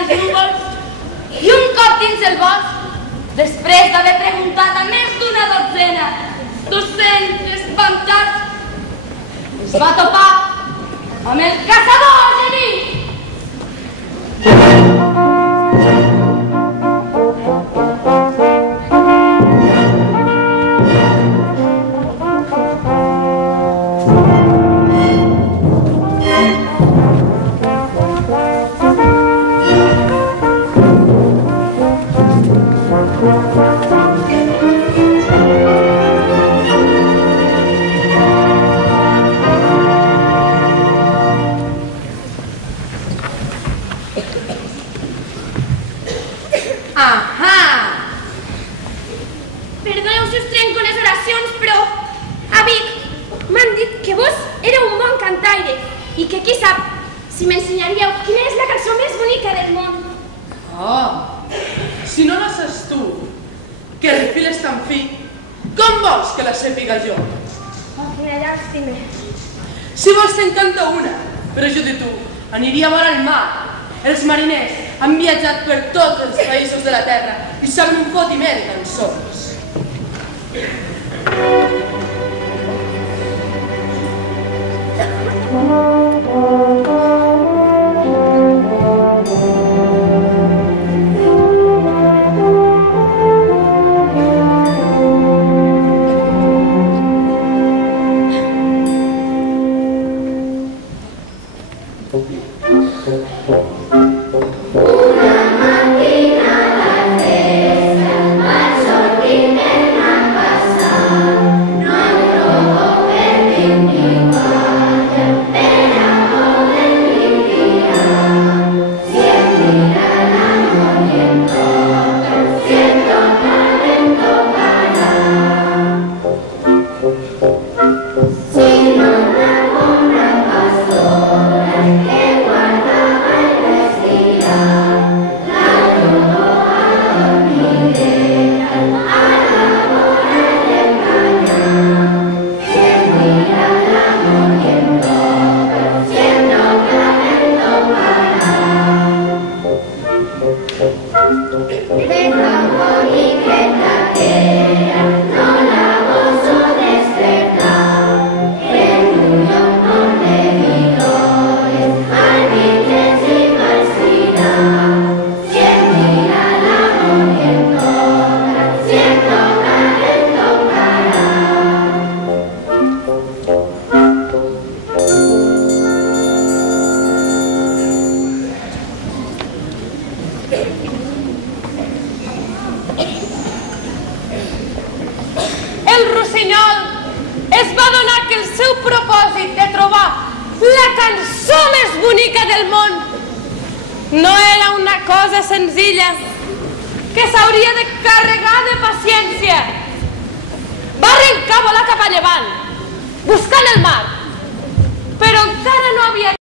els núvols, i un cop dins el bosc, després d'haver preguntat a més d'una dotzena d'ocells espantats, es va topar amb el caçador geni. Perdoneu si us trenco les oracions, però, amic, m'han dit que vos éreu un bon cantaire i que qui sap si m'ensenyaríeu quina és la cançó més bonica del món. Ah, si no la saps tu, que el fil és tan fi, com vols que la sàpiga jo? Oh, quina llàstima. Si vols te'n canto una, però jo de tu aniria a vora el mar. Els mariners han viatjat per tots els països de la terra i saben un fotimer de cançons. El rossinyol es va adonar que el seu propòsit de trobar la cançó més bonica del món no era una cosa senzilla que s'hauria de carregar de paciència. Va arrencar a volar cap a llevant, buscant el mar, però encara no havia